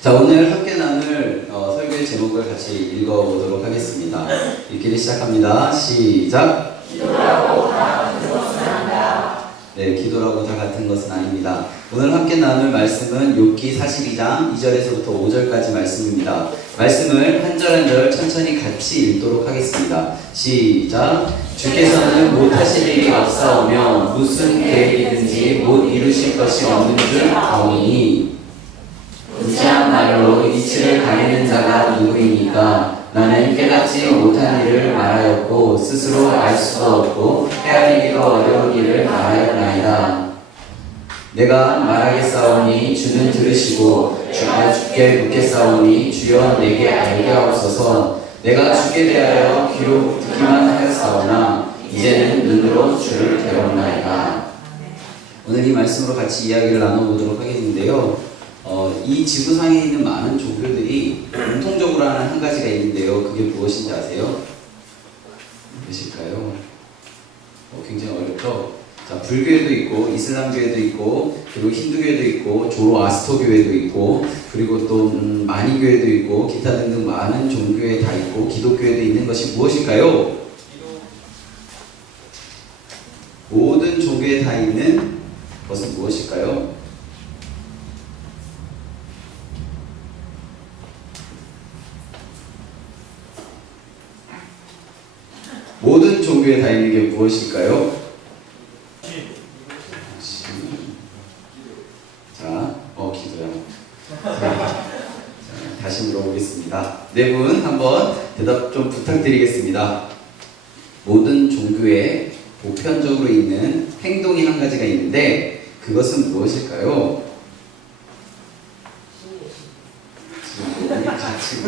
자, 오늘 함께 나눌 설교의 제목을 같이 읽어보도록 하겠습니다. 읽기를 시작합니다. 시작! 기도라고 다 같은 것은 아니다. 네, 기도라고 다 같은 것은 아닙니다. 오늘 함께 나눌 말씀은 욥기 42장 2절에서부터 5절까지 말씀입니다. 말씀을 한 절 한 절 천천히 같이 읽도록 하겠습니다. 시작! 주께서는 못하실 일이 없사오며 무슨 계획이든지 못 이루실 것이 없는 줄 아오니 무지한 말로 이치를 가리는 자가 누구이니까 나는 깨닫지 못한 일을 말하였고 스스로 알 수도 없고 헤아리기도 어려운 일을 말하였나이다. 내가 말하겠사오니 주는 들으시고 주가 주께 묻겠사오니 주여 내게 알게 하옵소서. 내가 주께 대하여 귀로 듣기만 하였사오나 이제는 눈으로 주를 배웠나이다. 오늘 이 말씀으로 같이 이야기를 나눠보도록 하겠는데요. 이 지구상에 있는 많은 종교들이 공통적으로 하는 한 가지가 있는데요. 그게 무엇인지 아세요? 무엇일까요? 굉장히 어렵죠? 자, 불교에도 있고, 이슬람교에도 있고, 그리고 힌두교에도 있고, 조로아스터교에도 있고, 그리고 또 마니교에도 있고, 기타 등등 많은 종교에 다 있고, 기독교에도 있는 것이 무엇일까요? 모든 종교에 다 있는 것은 무엇일까요? 모든 종교에 다 있는 게 무엇일까요? 기도요. 자, 다시 물어보겠습니다. 네 분 한번 대답 좀 부탁드리겠습니다. 모든 종교에 보편적으로 있는 행동이 한 가지가 있는데 그것은 무엇일까요? 같이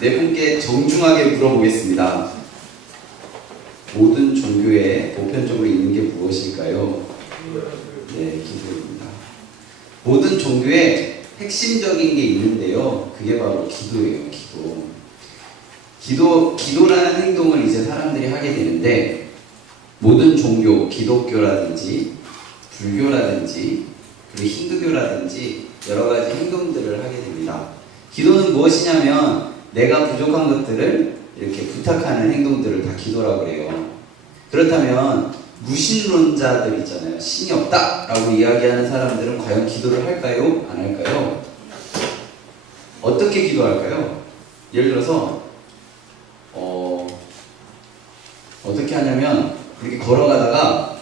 네 분께 정중하게 물어보겠습니다. 모든 종교에 보편적으로 있는 게 무엇일까요? 네, 기도입니다. 모든 종교에 핵심적인 게 있는데요. 그게 바로 기도예요. 기도라는 행동을 이제 사람들이 하게 되는데 모든 종교, 기독교라든지 불교라든지 그리고 힌두교라든지 여러 가지 행동들을 하게 됩니다. 기도는 무엇이냐면 내가 부족한 것들을 이렇게 부탁하는 행동들을 다 기도라고 그래요. 그렇다면 무신론자들 있잖아요. 신이 없다라고 이야기하는 사람들은 과연 기도를 할까요? 안 할까요? 어떻게 기도할까요? 예를 들어서 어떻게 하냐면 이렇게 걸어가다가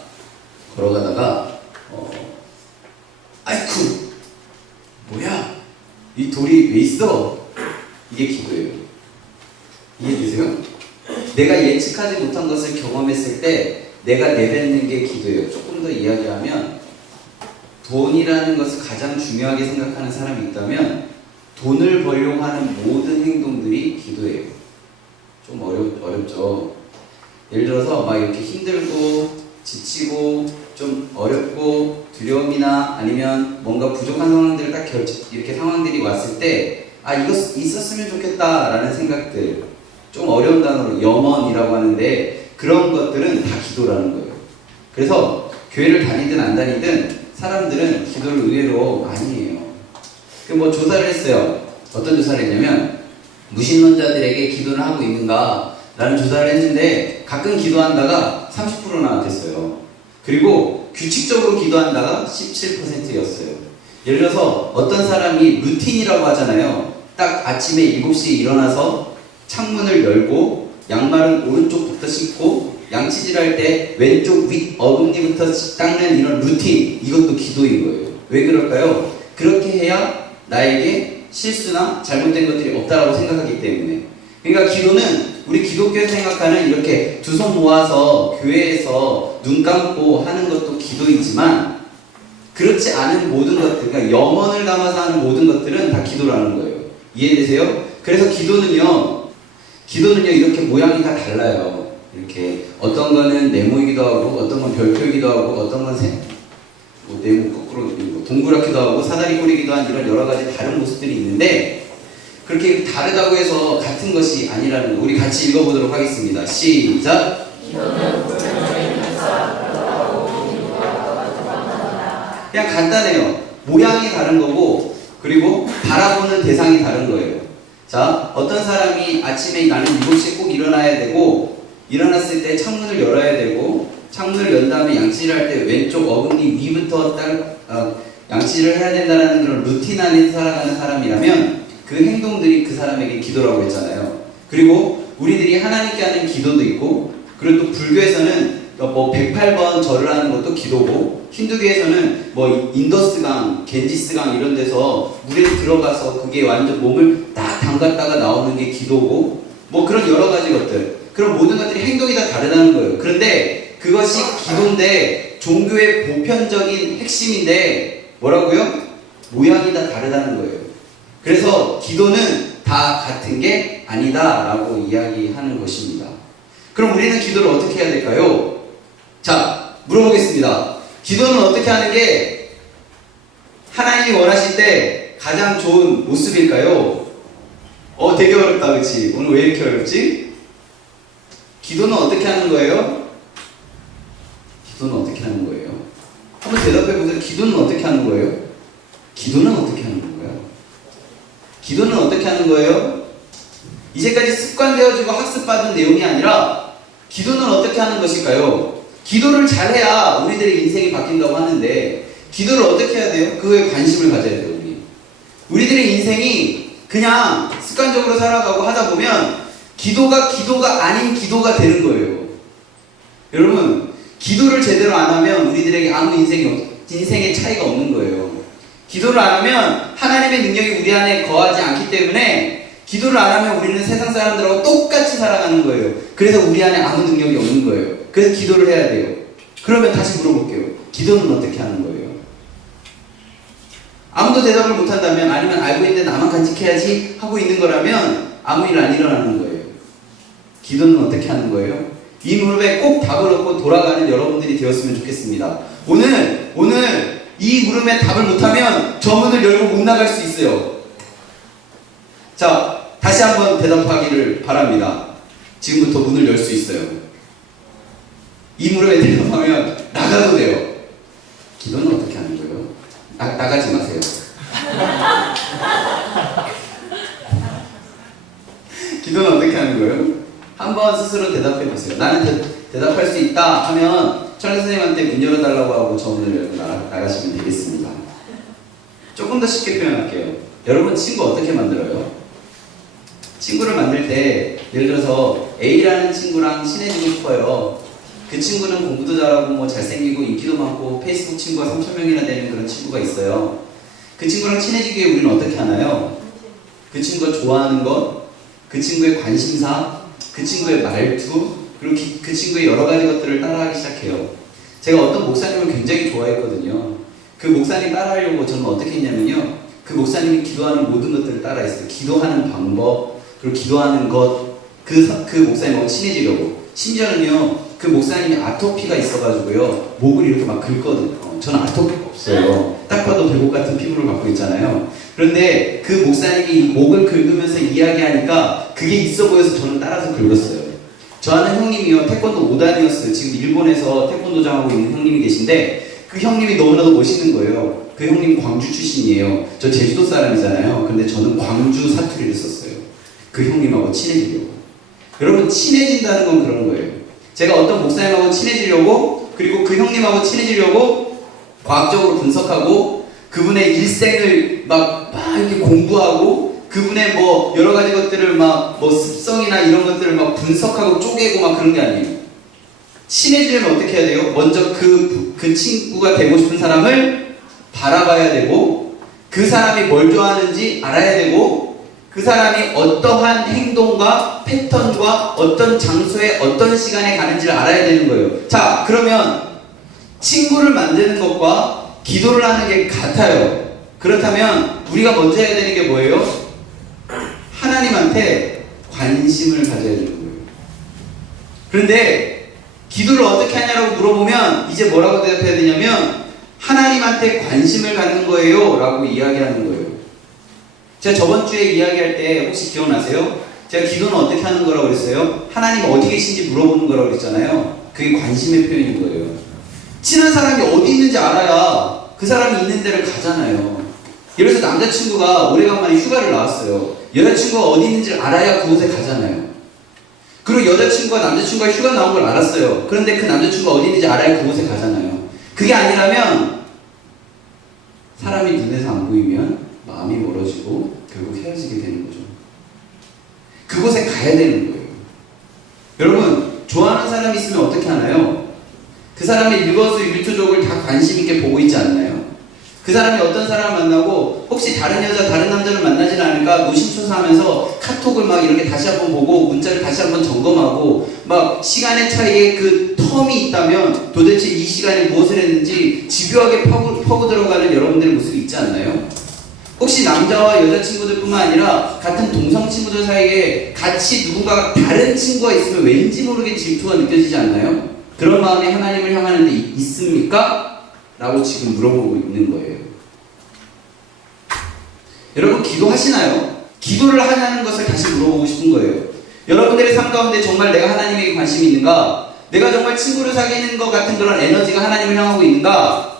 아이쿠 뭐야 이 돌이 왜 있어? 이게 기도예요. 이해되세요? 내가 예측하지 못한 것을 경험했을 때 내가 내뱉는 게 기도예요. 조금 더 이야기하면 돈이라는 것을 가장 중요하게 생각하는 사람이 있다면 돈을 벌려고 하는 모든 행동들이 기도예요. 좀 어렵죠. 예를 들어서 막 이렇게 힘들고 지치고 좀 어렵고 두려움이나 아니면 뭔가 부족한 상황들을 딱 이렇게 상황들이 왔을 때 이거 있었으면 좋겠다 라는 생각들, 좀 어려운 단어로 염원이라고 하는데 그런 것들은 다 기도라는 거예요. 그래서 교회를 다니든 안 다니든 사람들은 기도를 의외로 많이 해요. 뭐 조사를 했어요. 어떤 조사를 했냐면 무신론자들에게 기도를 하고 있는가 라는 조사를 했는데 가끔 기도한다가 30% 나왔댔어요. 그리고 규칙적으로 기도한다가 17%였어요. 예를 들어서 어떤 사람이 루틴이라고 하잖아요. 딱 아침에 7시에 일어나서 창문을 열고 양말은 오른쪽부터 신고 양치질할 때 왼쪽 윗 어금니부터 닦는 이런 루틴, 이것도 기도인 거예요. 왜 그럴까요? 그렇게 해야 나에게 실수나 잘못된 것들이 없다라고 생각하기 때문에. 그러니까 기도는 우리 기독교에서 생각하는 이렇게 두 손 모아서 교회에서 눈 감고 하는 것도 기도이지만 그렇지 않은 모든 것들, 그러니까 염원을 담아서 하는 모든 것들은 다 기도라는 거예요. 이해되세요? 그래서 기도는요 이렇게 모양이 다 달라요. 이렇게 어떤 거는 네모이기도 하고 어떤 건 별표이기도 하고 어떤 건 네모 거꾸로 동그랗기도 하고 사다리 꼴이기도 한 이런 여러 가지 다른 모습들이 있는데 그렇게 다르다고 해서 같은 것이 아니라는 거 우리 같이 읽어보도록 하겠습니다. 시작! 그냥 간단해요. 모양이 다른 거고 그리고 바라보는 대상이 다른 거예요. 자, 어떤 사람이 아침에 나는 7시에 꼭 일어나야 되고, 일어났을 때 창문을 열어야 되고, 창문을 연 다음에 양치를 할 때 왼쪽 어금니 위부터 양치를 해야 된다는 그런 루틴 안에 살아가는 사람이라면 그 행동들이 그 사람에게 기도라고 했잖아요. 그리고 우리들이 하나님께 하는 기도도 있고, 그리고 또 불교에서는 뭐 108번 절을 하는 것도 기도고, 힌두교에서는 뭐 인더스강, 겐지스강 이런 데서 물에 들어가서 그게 완전 몸을 딱 담갔다가 나오는 게 기도고, 뭐 그런 여러 가지 것들, 그런 모든 것들이 행동이 다 다르다는 거예요. 그런데 그것이 기도인데 종교의 보편적인 핵심인데 뭐라고요? 모양이 다 다르다는 거예요. 그래서 기도는 다 같은 게 아니다라고 이야기하는 것입니다. 그럼 우리는 기도를 어떻게 해야 될까요? 자, 물어보겠습니다. 기도는 어떻게 하는 게 하나님이 원하실 때 가장 좋은 모습일까요? 되게 어렵다, 그치? 오늘 왜 이렇게 어렵지? 기도는 어떻게 하는 거예요? 기도는 어떻게 하는 거예요? 한번 대답해 보세요. 기도는 어떻게 하는 거예요? 기도는 어떻게 하는 건가요? 기도는 어떻게 하는 거예요? 이제까지 습관되어지고 학습받은 내용이 아니라 기도는 어떻게 하는 것일까요? 기도를 잘해야 우리들의 인생이 바뀐다고 하는데 기도를 어떻게 해야 돼요? 그거에 관심을 가져야 돼요. 우리들의 인생이 그냥 습관적으로 살아가고 하다 보면 기도가 아닌 기도가 되는 거예요. 여러분, 기도를 제대로 안 하면 우리들에게 아무 인생의 차이가 없는 거예요. 기도를 안 하면 하나님의 능력이 우리 안에 거하지 않기 때문에 기도를 안 하면 우리는 세상 사람들하고 똑같이 살아가는 거예요. 그래서 우리 안에 아무 능력이 없는 거예요. 그래서 기도를 해야 돼요. 그러면 다시 물어볼게요. 기도는 어떻게 하는 거예요? 아무도 대답을 못한다면, 아니면 알고 있는데 나만 간직해야지 하고 있는 거라면 아무 일 안 일어나는 거예요. 기도는 어떻게 하는 거예요? 이 물음에 꼭 답을 얻고 돌아가는 여러분들이 되었으면 좋겠습니다. 오늘 이 물음에 답을 못하면 저 문을 열고 못 나갈 수 있어요. 자, 다시 한번 대답하기를 바랍니다. 지금부터 문을 열 수 있어요. 이 물음에 대답하면 나가도 돼요. 기도는 어떻게 하는 거예요? 나가지 마세요. 기도는 어떻게 하는 거예요? 한번 스스로 대답해 보세요. 나는 대답할 수 있다 하면 철학 선생님한테 문 열어달라고 하고 저 문을 열고 나가시면 되겠습니다. 조금 더 쉽게 표현할게요. 여러분, 친구 어떻게 만들어요? 친구를 만들 때 예를 들어서 A라는 친구랑 친해지고 싶어요. 그 친구는 공부도 잘하고 뭐 잘생기고 인기도 많고 페이스북 친구가 3,000명이나 되는 그런 친구가 있어요. 그 친구랑 친해지기 위해 우리는 어떻게 하나요? 그 친구가 좋아하는 것, 그 친구의 관심사, 그 친구의 말투, 그리고 그 친구의 여러 가지 것들을 따라하기 시작해요. 제가 어떤 목사님을 굉장히 좋아했거든요. 그 목사님 따라하려고 저는 어떻게 했냐면요, 그 목사님이 기도하는 모든 것들을 따라했어요. 기도하는 방법, 그리고 기도하는 것, 그 목사님하고 친해지려고. 심지어는요, 그 목사님이 아토피가 있어가지고요, 목을 이렇게 막 긁거든요. 저는 아토피가 없어요. 딱 봐도 배복 같은 피부를 갖고 있잖아요. 그런데 그 목사님이 목을 긁으면서 이야기하니까 그게 있어 보여서 저는 따라서 긁었어요. 저 아는 형님이요, 태권도 5단이었어요. 지금 일본에서 태권도장하고 있는 형님이 계신데 그 형님이 너무나도 멋있는 거예요. 그 형님 광주 출신이에요. 저 제주도 사람이잖아요. 근데 저는 광주 사투리를 썼어요. 그 형님하고 친해지려고. 여러분, 친해진다는 건 그런 거예요. 제가 어떤 목사님하고 친해지려고, 그리고 그 형님하고 친해지려고 과학적으로 분석하고 그분의 일생을 막 이렇게 공부하고 그분의 뭐 여러 가지 것들을 막 뭐 습성이나 이런 것들을 막 분석하고 쪼개고 막 그런 게 아니에요. 친해지려면 어떻게 해야 돼요? 먼저 그 친구가 되고 싶은 사람을 바라봐야 되고, 그 사람이 뭘 좋아하는지 알아야 되고, 그 사람이 어떠한 행동과 패턴과 어떤 장소에 어떤 시간에 가는지를 알아야 되는 거예요. 자, 그러면 친구를 만드는 것과 기도를 하는 게 같아요. 그렇다면 우리가 먼저 해야 되는 게 뭐예요? 하나님한테 관심을 가져야 되는 거예요. 그런데 기도를 어떻게 하냐고 물어보면 이제 뭐라고 대답해야 되냐면 하나님한테 관심을 갖는 거예요 라고 이야기하는 거예요. 제가 저번 주에 이야기할 때 혹시 기억나세요? 제가 기도는 어떻게 하는 거라고 그랬어요? 하나님 어디 계신지 물어보는 거라고 그랬잖아요. 그게 관심의 표현인 거예요. 친한 사람이 어디 있는지 알아야 그 사람이 있는 데를 가잖아요. 예를 들어서 남자친구가 오래간만에 휴가를 나왔어요. 여자친구가 어디 있는지를 알아야 그곳에 가잖아요. 그리고 여자친구가 남자친구가 휴가 나온 걸 알았어요. 그런데 그 남자친구가 어디 있는지 알아야 그곳에 가잖아요. 그게 아니라면 사람이 눈에서 안 보이면 마음이 멀어지고 결국 헤어지게 되는 거죠. 그곳에 가야 되는 거예요. 여러분, 좋아하는 사람이 있으면 어떻게 하나요? 그 사람의 일거수일투족을 다 관심 있게 보고 있지 않나요? 그 사람이 어떤 사람을 만나고 혹시 다른 여자, 다른 남자를 만나지는 않을까 노심초사하면서 카톡을 막 이렇게 다시 한번 보고 문자를 다시 한번 점검하고 막 시간의 차이에 그 텀이 있다면 도대체 이 시간에 무엇을 했는지 집요하게 퍼고 들어가는 여러분들의 모습이 있지 않나요? 혹시 남자와 여자친구들뿐만 아니라 같은 동성 친구들 사이에 같이 누군가 다른 친구가 있으면 왠지 모르게 질투가 느껴지지 않나요? 그런 마음이 하나님을 향하는 데 있습니까? 라고 지금 물어보고 있는 거예요. 여러분, 기도하시나요? 기도를 하냐는 것을 다시 물어보고 싶은 거예요. 여러분들의 삶 가운데 정말 내가 하나님에게 관심이 있는가? 내가 정말 친구를 사귀는 것 같은 그런 에너지가 하나님을 향하고 있는가?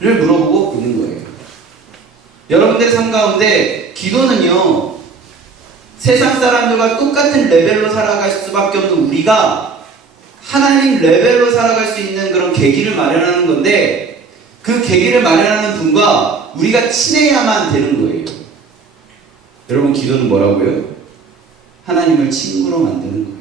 를 물어보고 있는 거예요. 여러분들의 삶 가운데 기도는요, 세상 사람들과 똑같은 레벨로 살아갈 수밖에 없는 우리가 하나님 레벨로 살아갈 수 있는 그런 계기를 마련하는 건데, 그 계기를 마련하는 분과 우리가 친해야만 되는 거예요. 여러분, 기도는 뭐라고요? 하나님을 친구로 만드는 거예요.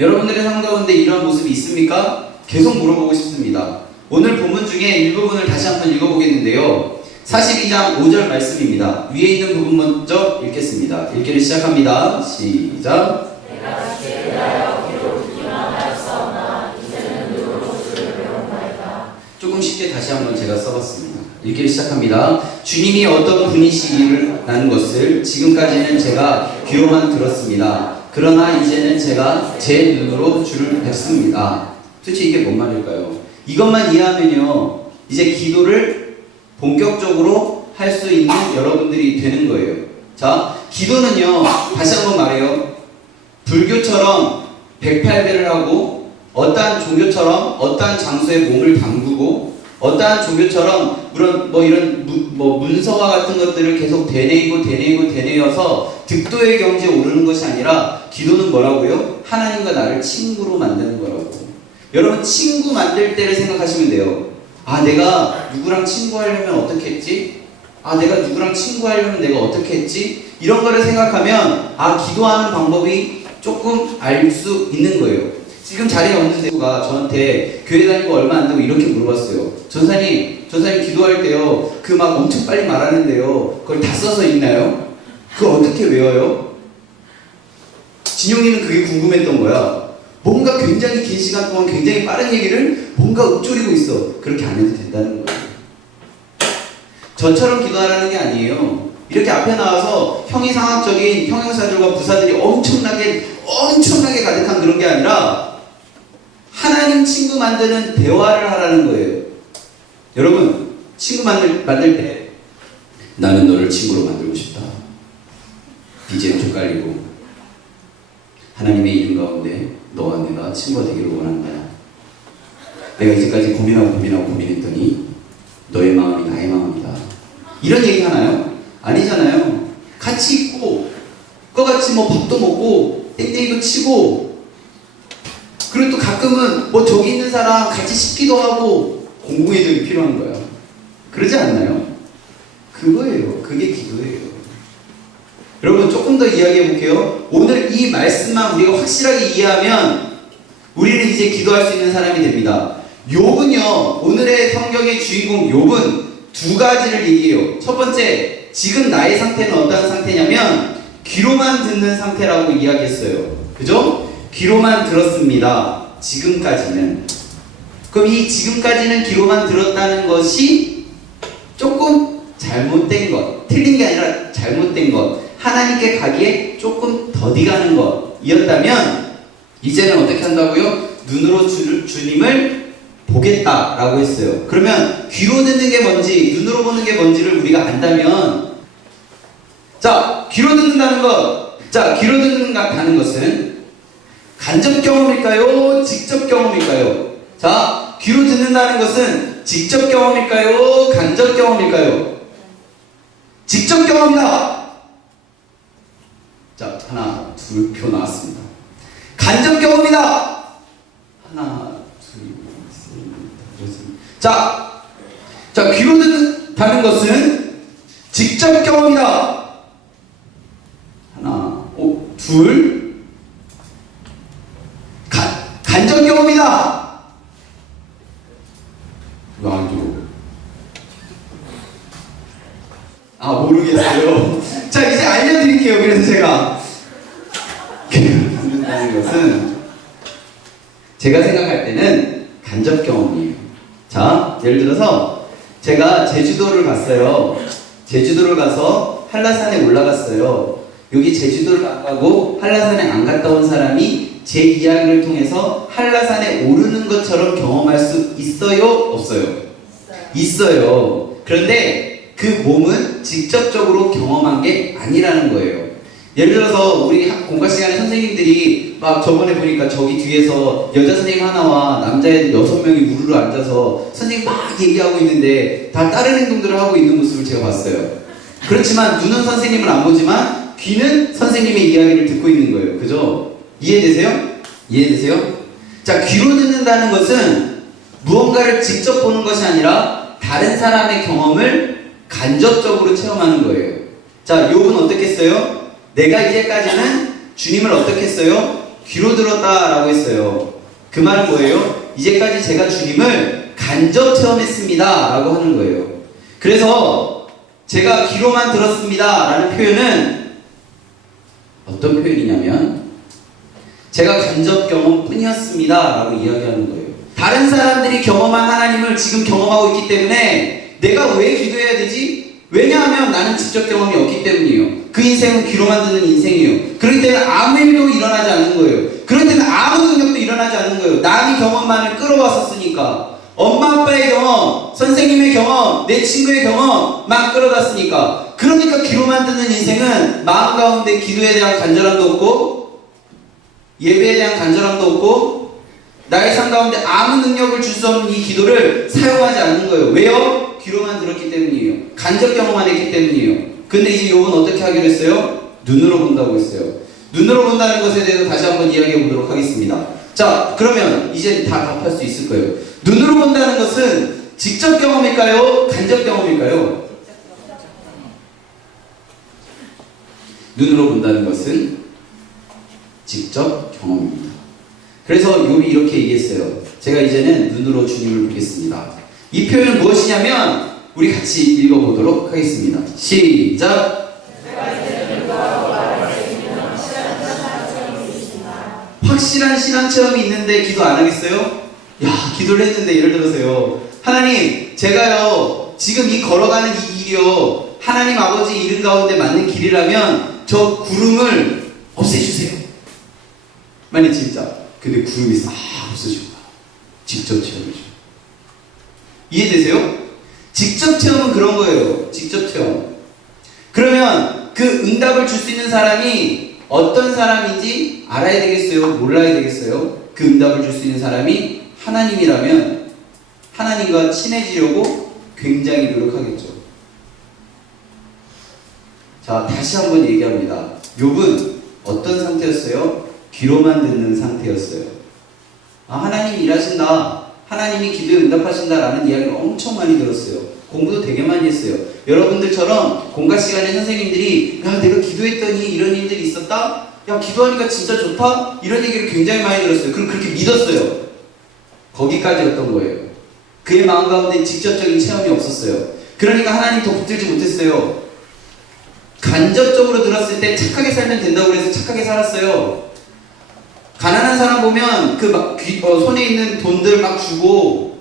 여러분들의 삶 가운데 이런 모습이 있습니까? 계속 물어보고 싶습니다. 오늘 본문 중에 일부분을 다시 한번 읽어보겠는데요. 42장 5절 말씀입니다. 위에 있는 부분 먼저 읽겠습니다. 읽기를 시작합니다. 시작. 내가 지혜를 다하여 귀로 듣기만 하였사오나 이제는 눈으로 주를 배운나이다. 조금 쉽게 다시 한번 제가 써봤습니다. 읽기를 시작합니다. 주님이 어떤 분이시기라는 것을 지금까지는 제가 귀로만 들었습니다. 그러나 이제는 제가 제 눈으로 주를 뵙습니다. 도대체 이게 뭔 말일까요? 이것만 이해하면요, 이제 기도를 본격적으로 할 수 있는 여러분들이 되는 거예요. 자, 기도는요, 다시 한번 말해요. 불교처럼 108배를 하고, 어떠한 종교처럼 어떠한 장소에 몸을 담그고, 어떠한 종교처럼 이런 문서와 같은 것들을 계속 되뇌어서 득도의 경지에 오르는 것이 아니라, 기도는 뭐라고요? 하나님과 나를 친구로 만드는 거라고. 여러분, 친구 만들 때를 생각하시면 돼요. 아, 내가 누구랑 친구하려면 어떻게 했지? 아, 내가 누구랑 친구하려면 내가 어떻게 했지? 이런 거를 생각하면, 아, 기도하는 방법이 조금 알 수 있는 거예요. 지금 자리에 없는 친구가 저한테 교회 다니고 얼마 안 되고 이렇게 물어봤어요. 전사님 기도할 때요, 그 막 엄청 빨리 말하는데요, 그걸 다 써서 읽나요? 그걸 어떻게 외워요? 진용이는 그게 궁금했던 거야. 뭔가 굉장히 긴 시간 동안 굉장히 빠른 얘기를 뭔가 읊조리고 있어. 그렇게 안 해도 된다는 거예요. 저처럼 기도하라는 게 아니에요. 이렇게 앞에 나와서 형이상학적인 형용사들과 부사들이 엄청나게 가득한 그런 게 아니라 하나님 친구 만드는 대화를 하라는 거예요. 여러분, 친구 만들 때 나는 너를 친구로 만들고 싶다. BGM 좀 깔리고 하나님의 이름 가운데 너와 내가 친구가 되기를 원한다. 내가 이제까지 고민했더니 너의 마음이 나의 마음이다. 이런 얘기 하나요? 아니잖아요. 같이 있고 그거같이 밥도 먹고 땡땡이도 치고, 그리고 또 가끔은 저기 있는 사람 같이 씻기도 하고 공공의적이 필요한 거야. 그러지 않나요? 그거예요. 그게 기도예요. 여러분, 조금 더 이야기해 볼게요. 오늘 이 말씀만 우리가 확실하게 이해하면 우리는 이제 기도할 수 있는 사람이 됩니다. 욥은요, 오늘의 성경의 주인공 욥은 두 가지를 얘기해요. 첫 번째, 지금 나의 상태는 어떤 상태냐면 귀로만 듣는 상태라고 이야기했어요. 그죠? 귀로만 들었습니다. 지금까지는. 그럼 이 지금까지는 귀로만 들었다는 것이 조금 잘못된 것, 틀린 게 아니라 잘못된 것, 하나님께 가기에 조금 더디 가는 것이었다면 이제는 어떻게 한다고요? 눈으로 주님을 보겠다라고 했어요. 그러면 귀로 듣는 게 뭔지, 눈으로 보는 게 뭔지를 우리가 안다면, 자, 귀로 듣는다는 것, 귀로 듣는다는 것은 간접 경험일까요? 직접 경험일까요? 자, 귀로 듣는다는 것은 직접 경험일까요? 간접 경험일까요? 직접 경험이다. 자, 하나, 둘, 표 나왔습니다. 간접 경험이다. 하나, 둘, 셋, 넷, 다섯. 자, 귀로 듣는 것은 직접 경험이다. 하나, 둘. 간접 경험이다. 이거 안으로. 모르겠어요. 자, 이제 알려드릴게요. 그래서 제가 듣는다는 것은 제가 생각할 때는 간접 경험이에요. 자, 예를 들어서 제가 제주도를 갔어요. 제주도를 가서 한라산에 올라갔어요. 여기 제주도를 안 가고 한라산에 안 갔다 온 사람이 제 이야기를 통해서 한라산에 오르는 것처럼 경험할 수 있어요? 없어요? 있어요. 그런데 그 몸은 직접적으로 경험한 게 아니라는 거예요. 예를 들어서 우리 공과 시간에 선생님들이 막 저번에 보니까 저기 뒤에서 여자 선생님 하나와 남자애들 6명이 우르르 앉아서 선생님 막 얘기하고 있는데 다 다른 행동들을 하고 있는 모습을 제가 봤어요. 그렇지만 눈은 선생님을 안 보지만 귀는 선생님의 이야기를 듣고 있는 거예요. 그죠? 이해되세요? 이해되세요? 자, 귀로 듣는다는 것은 무언가를 직접 보는 것이 아니라 다른 사람의 경험을 간접적으로 체험하는 거예요. 자, 욥은 어떻게 했어요? 내가 이제까지는 주님을 어떻게 했어요? 귀로 들었다라고 했어요. 그 말은 뭐예요? 이제까지 제가 주님을 간접 체험했습니다 라고 하는 거예요. 그래서 제가 귀로만 들었습니다 라는 표현은 어떤 표현이냐면 제가 간접 경험 뿐이었습니다 라고 이야기하는 거예요. 다른 사람들이 경험한 하나님을 지금 경험하고 있기 때문에 내가 왜 기도해야 되지? 왜냐하면 나는 직접 경험이 없기 때문이에요. 그 인생은 귀로만 듣는 인생이에요. 그렇기 때문에 아무 일도 일어나지 않는 거예요. 그럴 때는 아무 능력도 일어나지 않는 거예요. 남이 경험만을 끌어왔었으니까. 엄마 아빠의 경험, 선생님의 경험, 내 친구의 경험만 끌어갔으니까. 그러니까 귀로만 듣는 인생은 마음 가운데 기도에 대한 간절함도 없고 예배에 대한 간절함도 없고 나의 삶 가운데 아무 능력을 줄 수 없는 이 기도를 사용하지 않는 거예요. 왜요? 귀로만 들었기 때문이에요. 간접 경험 안 했기 때문이에요. 근데 이제 욥은 어떻게 하기로 했어요? 눈으로 본다고 했어요. 눈으로 본다는 것에 대해서 다시 한번 이야기해 보도록 하겠습니다. 자, 그러면 이제 다 답할 수 있을 거예요. 눈으로 본다는 것은 직접 경험일까요? 간접 경험일까요? 눈으로 본다는 것은 직접 경험입니다. 그래서 욥이 이렇게 얘기했어요. 제가 이제는 눈으로 주님을 보겠습니다. 이 표현은 무엇이냐면 우리 같이 읽어보도록 하겠습니다. 시작! 확실한 신앙 체험이 있는데 기도 안 하겠어요? 야, 기도를 했는데 예를 들어서요. 하나님, 제가요 지금 이 걸어가는 이 길이요 하나님 아버지 이름 가운데 맞는 길이라면 저 구름을 없애주세요. 만약 진짜 근데 구름이 싹 없어지고 직접 체험해줘. 이해되세요? 직접 체험은 그런 거예요. 직접 체험. 그러면 그 응답을 줄 수 있는 사람이 어떤 사람인지 알아야 되겠어요? 몰라야 되겠어요? 그 응답을 줄 수 있는 사람이 하나님이라면 하나님과 친해지려고 굉장히 노력하겠죠. 자, 다시 한번 얘기합니다. 욥은 어떤 상태였어요? 귀로만 듣는 상태였어요. 하나님이 일하신다. 하나님이 기도에 응답하신다라는 이야기를 엄청 많이 들었어요. 공부도 되게 많이 했어요. 여러분들처럼 공과 시간에 선생님들이 야, 내가 기도했더니 이런 일들이 있었다? 야, 기도하니까 진짜 좋다? 이런 얘기를 굉장히 많이 들었어요. 그럼 그렇게 믿었어요. 거기까지였던 거예요. 그의 마음 가운데 직접적인 체험이 없었어요. 그러니까 하나님 더 붙들지 못했어요. 간접적으로 들었을 때 착하게 살면 된다고 해서 착하게 살았어요. 가난한 사람 보면 손에 있는 돈들 막 주고,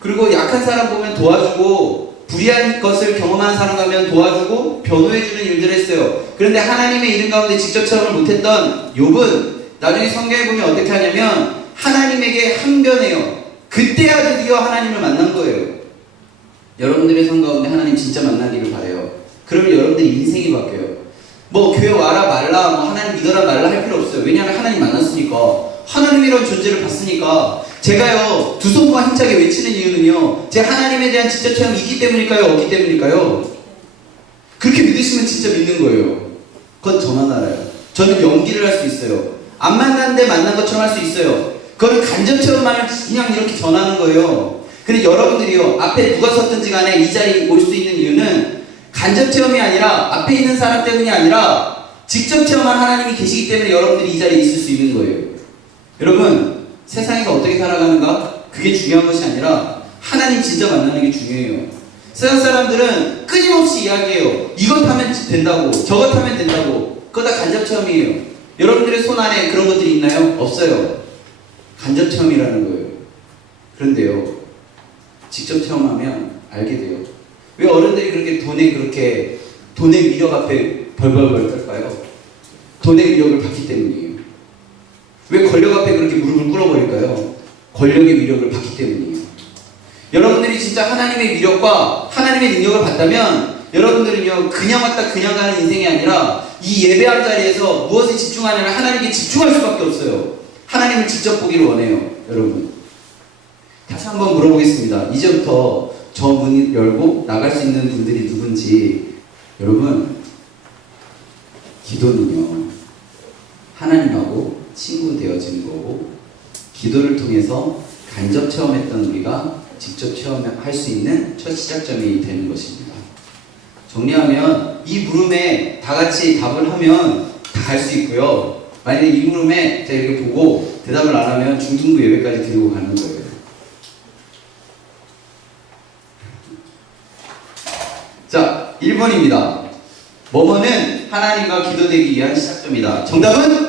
그리고 약한 사람 보면 도와주고, 불의한 것을 경험한 사람 가면 도와주고 변호해주는 일들을 했어요. 그런데 하나님의 이름 가운데 직접 체험을 못했던 욥은 나중에 성경에 보면 어떻게 하냐면 하나님에게 항변해요. 그때야 드디어 하나님을 만난 거예요. 여러분들의 삶 가운데 하나님 진짜 만나기를 바래요. 그러면 여러분들의 인생이 바뀌어요. 뭐 교회 와라 말라, 뭐 하나님 믿어라 말라 할 필요 없어요. 왜냐하면 하나님 만났으니까, 하나님이라는 존재를 봤으니까. 제가요 두 손과 힘차게 외치는 이유는요, 제 하나님에 대한 직접 체험이 있기 때문일까요, 없기 때문일까요? 그렇게 믿으시면 진짜 믿는 거예요. 그건 저만 알아요. 저는 연기를 할 수 있어요. 안 만났는데 만난 것처럼 할 수 있어요. 그거는 간접 체험만을 그냥 이렇게 전하는 거예요. 근데 여러분들이요, 앞에 누가 섰든지 간에 이 자리에 올 수 있는 이유는 간접 체험이 아니라 앞에 있는 사람 때문이 아니라 직접 체험한 하나님이 계시기 때문에 여러분들이 이 자리에 있을 수 있는 거예요. 여러분, 세상에서 어떻게 살아가는가? 그게 중요한 것이 아니라 하나님 진짜 만나는 게 중요해요. 세상 사람들은 끊임없이 이야기해요. 이것 하면 된다고, 저것 하면 된다고. 그거 다 간접 체험이에요. 여러분들의 손 안에 그런 것들이 있나요? 없어요. 간접 체험이라는 거예요. 그런데요, 직접 체험하면 알게 돼요. 왜 어른들이 그렇게 돈의 위력 앞에 벌벌벌 떨까요? 돈의 위력을 받기 때문이에요. 왜 권력 앞에 그렇게 무릎을 꿇어버릴까요? 권력의 위력을 받기 때문이에요. 여러분들이 진짜 하나님의 위력과 하나님의 능력을 받다면 여러분들은요, 그냥 왔다 그냥 가는 인생이 아니라 이 예배한 자리에서 무엇에 집중하냐면 하나님께 집중할 수밖에 없어요. 하나님을 직접 보기를 원해요. 여러분, 다시 한번 물어보겠습니다. 이제부터 저 문 열고 나갈 수 있는 분들이 누군지. 여러분, 기도는요, 하나님하고 친구 되어지는 거고, 기도를 통해서 간접 체험했던 우리가 직접 체험할 수 있는 첫 시작점이 되는 것입니다. 정리하면 이 물음에 다 같이 답을 하면 다 갈 수 있고요. 만약에 이 물음에 제가 이렇게 보고 대답을 안 하면 중등부 예배까지 드리고 가는 거예요. 자, 1번입니다. 뭐뭐는 하나님과 기도되기 위한 시작점이다. 정답은?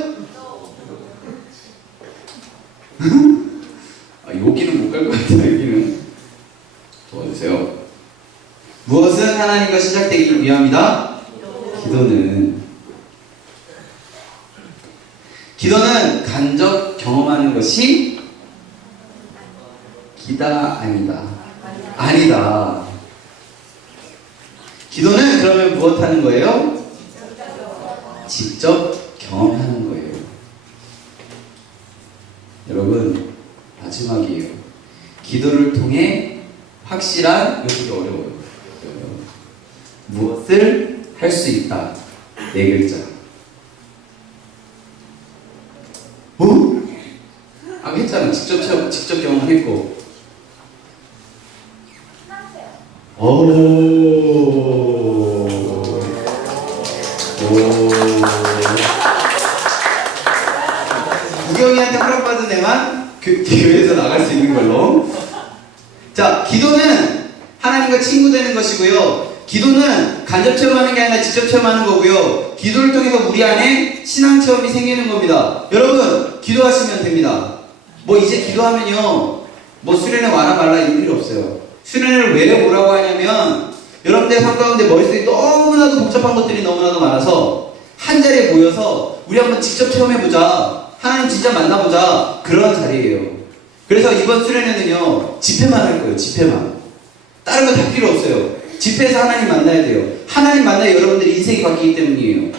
여기는 못 갈 것 같아요. 여기는 도와주세요. 무엇은 하나님과 시작되기 위함이다? 기도는 간접 경험하는 것이 기다 아니다. 아니다. 기도는 그러면 무엇 하는 거예요? 직접 경험하는 거예요. 여러분, 마지막이에요. 기도를 통해 확실한, 이것도 어려워요. 무엇을 할 수 있다. 4글자. 어? 아, 했잖아. 직접 경험했고. 구경이한테 허락받은 애만 그 교회에서 나갈 수 있는 걸로. 자, 기도는 하나님과 친구 되는 것이고요. 기도는 간접 체험하는 게 아니라 직접 체험하는 거고요. 기도를 통해서 우리 안에 신앙 체험이 생기는 겁니다. 여러분, 기도하시면 됩니다. 뭐 이제 기도하면요, 뭐 수련회 와라 말라 이런 필요 없어요. 수련회를 왜 오라고 하냐면 여러분들 삶 가운데 머릿속에 너무나도 복잡한 것들이 너무나도 많아서 한 자리에 모여서 우리 한번 직접 체험해보자, 하나님 진짜 만나보자, 그런 자리예요. 그래서 이번 수련회는요, 집회만 할 거예요. 집회만. 다른 거 다 필요 없어요. 집회에서 하나님 만나야 돼요. 하나님 만나야 여러분들의 인생이 바뀌기 때문이에요.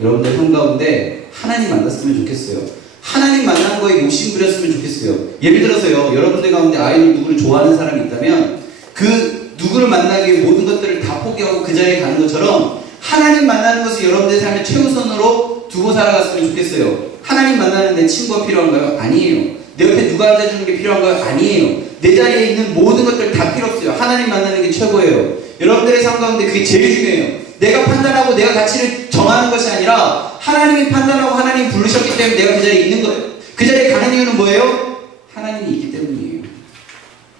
여러분들 삶 가운데 하나님 만났으면 좋겠어요. 하나님 만난 거에 욕심 부렸으면 좋겠어요. 예를 들어서요, 여러분들 가운데 아이돌 누구를 좋아하는 사람이 있다면 그 누구를 만나기 위해 모든 것들을 다 포기하고 그 자리에 가는 것처럼 하나님 만나는 것을 여러분들의 삶의 최우선으로 두고 살아갔으면 좋겠어요. 하나님 만나는 데 친구가 필요한가요? 아니에요. 내 옆에 누가 앉아주는 게 필요한가요? 아니에요. 내 자리에 있는 모든 것들 다 필요 없어요. 하나님 만나는 게 최고예요. 여러분들의 삶 가운데 그게 제일 중요해요. 내가 판단하고 내가 가치를 정하는 것이 아니라 하나님이 판단하고 하나님이 부르셨기 때문에 내가 그 자리에 있는 거예요. 그 자리에 가는 이유는 뭐예요? 하나님이 있기 때문이에요.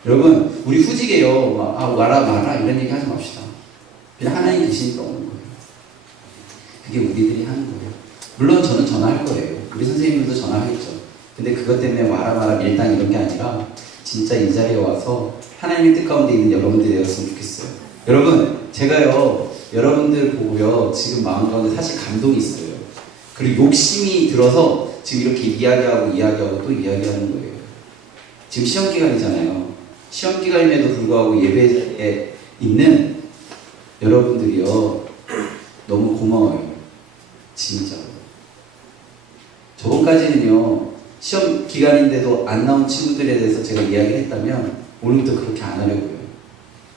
여러분, 우리 후지게요, 와라 마라 이런 얘기 하지 맙시다. 그냥 하나님 계시니까 오는 거예요. 그게 우리들이 하는 거예요. 물론 저는 전화할 거예요. 우리 선생님들도 전화하겠죠. 근데 그것 때문에 와라 마라 밀당 이런 게 아니라 진짜 이 자리에 와서 하나님의 뜻 가운데 있는 여러분들이 되었으면 좋겠어요. 여러분, 제가요, 여러분들 보고요, 지금 마음 가운데 사실 감동이 있어요. 그리고 욕심이 들어서 지금 이렇게 이야기하고 또 이야기하는 거예요. 지금 시험 기간이잖아요. 시험 기간임에도 불구하고 예배에 있는 여러분들이요, 너무 고마워요. 진짜로. 저번까지는요, 시험 기간인데도 안 나온 친구들에 대해서 제가 이야기를 했다면 오늘부터 그렇게 안 하려고요.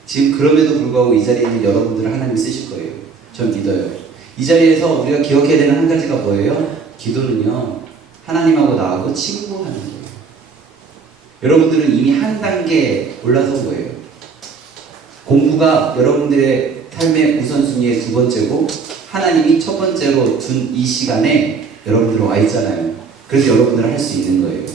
지금 그럼에도 불구하고 이 자리에 있는 여러분들을 하나님이 쓰실 거예요. 전 믿어요. 이 자리에서 우리가 기억해야 되는 한 가지가 뭐예요? 기도는요, 하나님하고 나하고 친구하는 거예요. 여러분들은 이미 한 단계 올라선 거예요. 공부가 여러분들의 삶의 우선순위의 두 번째고 하나님이 첫 번째로 둔 이 시간에 여러분들은 와 있잖아요. 그래서 여러분들은 할 수 있는 거예요.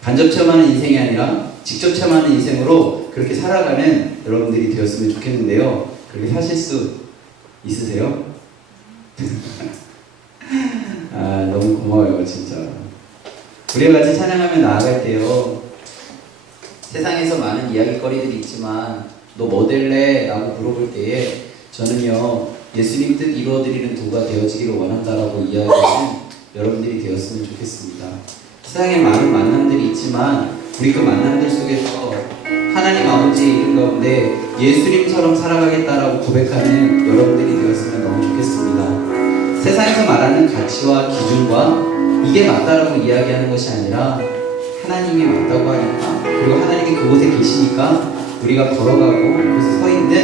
간접 체험하는 인생이 아니라 직접 체험하는 인생으로 그렇게 살아가는 여러분들이 되었으면 좋겠는데요. 그렇게 사실 수 있으세요? 아, 너무 고마워요, 진짜. 우리가 같이 찬양하며 나아갈 때요, 세상에서 많은 이야기거리들이 있지만 너 뭐 될래? 라고 물어볼 때에 저는요, 예수님 뜻 이루어드리는 도가 되어지기를 원한다라고 이야기하는 여러분들이 되었으면 좋겠습니다. 세상에 많은 만남들이 있지만 우리 그 만남들 속에서 하나님 아버지의 이름 가운데 예수님처럼 살아가겠다라고 고백하는 여러분들이 되었으면 너무 좋겠습니다. 세상에서 말하는 가치와 기준과 이게 맞다라고 이야기하는 것이 아니라 하나님이 맞다고 하니까, 그리고 하나님이 그곳에 계시니까 우리가 걸어가고 그곳에 서 있는